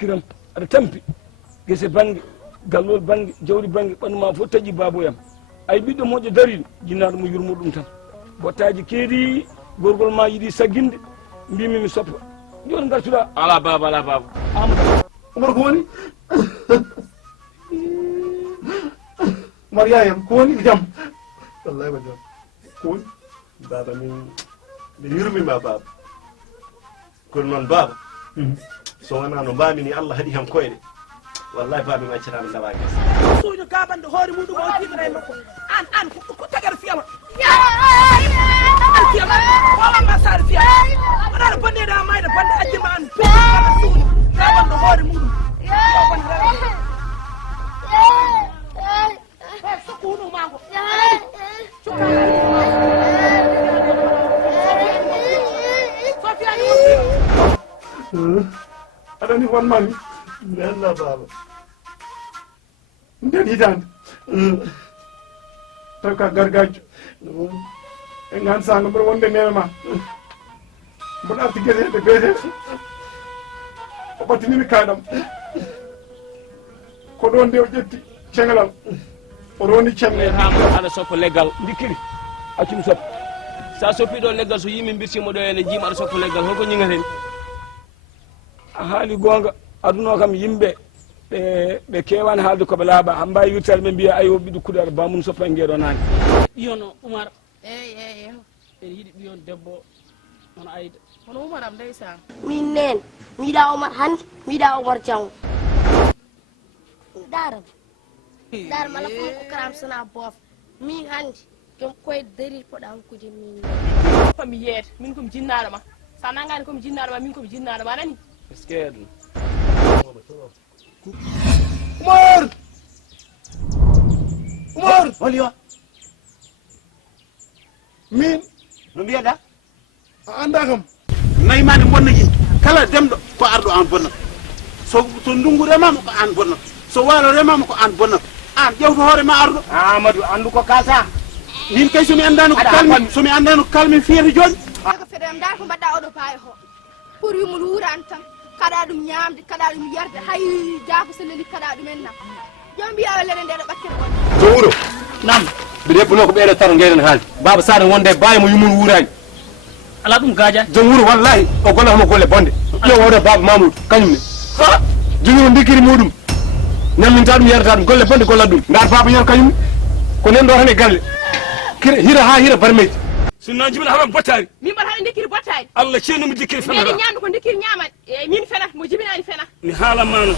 ndikkiram aɗa tampi gese bange gallol bange jawri bange ɓannuma fof taƴi baboyam ay ɓiɗɗo moƴƴo dariɗo jinnaɗo mo yurmo ɗum tan bottaji keedi gorgol ma yiiɗi sagginde mbimi mi soppa joni gartuɗa ala baba amadou Umar ko woni Umar yayam ko woni jam wallahi ba jam ko woni baba mi yurmima baba kono noon baba so wona no mbamini Allah haɗi ham koyɗe wallahi baba mi accirama ndawa gesa suñu kaɓande hoore muɗum o tiɗora e makko an ko tagata fiyama fiyama wawama sare fiyama waɗano bandeɗa mayɗo bande addima an peaa suuñi kaɓande hoore muɗum sokko hunumago aɗani wonmami ndella baba nden hitande taw ka gargajo e gan sanga mboɗo wonde nene ma mboɗo arti gueseɗe beetete o ɓattinimi kaɗam ko ɗon nde o ƴetti cengalal o roni cemme aɗa soppa leggal ndikkiri accum soppa sa soppi ɗo leggal so yimi birtimo ɗo ene jiima aɗa soppa leggal holko ñigaten a haali gonga aduno kam yimɓe ɓe kewani haalde koɓe laaɓa ha mbawi wirtade ɓe mbiya ayo ɓiɗɗo kuɗaɗo bamum soppa e ngueɗo nani ɓiyono Oumar eyi ene yiiɗi ɓiyon debbo hono Aïda hono Oumar am ndeysan min nen mi yiɗa Oumar hande mi yiɗa Oumar jango daram ala fof ko karam sona boof min hande jom koye darir poɗa hokkude min komi yeeta min komi jinnaɗo ma sa nangani komi jinnaɗo ma min komi jinnaɗo ma nani esque ɗum Umar holi o min no mbiyeɗa a anda kam naymani bonna yimɓe kala demɗo ko arɗo an bonnata so ndungu remama ko an bonnata so waalo remama ko an bonnata an ƴewto hoorema arɗo Amadou andu ko kalta min kay somi andano ko kalmi somi andano ko kalmi fiyata joni ko feɗem dal ko mbaɗɗa oɗo paayi ho pour yumol wuurani tan kaɗa ɗum ñamde kaɗa ɗum yarde hay jaafo so leli kaɗa ɗumen nam jom mbiyawa lene ndeɗo ɓakkere on to wuro nam mbiɗa heɓɓuno ko ɓeeɗo taro gueɗen haalde baba saɗa wonde bawi mo yumol wuurani ala ɗum gaja joom wuro wallahi o gollatomo golle bonde ƴew oɗo baba mamoudou kañumne jogimo ndikkiri muɗum ñamminta ɗum yarata ɗum golle bonde gollat ɗum dar baba yan kañumne ko nen ɗo tan e galle hira ha hira barmeji sinno jibina haɗon bottari min mbaɗa haɗa ndikkiri bottari Allah ceenumi dikkiri mbeɗe ñamde ko ndikkiri ñamat eyyi min fena mo jibinani fena mi haalanma noon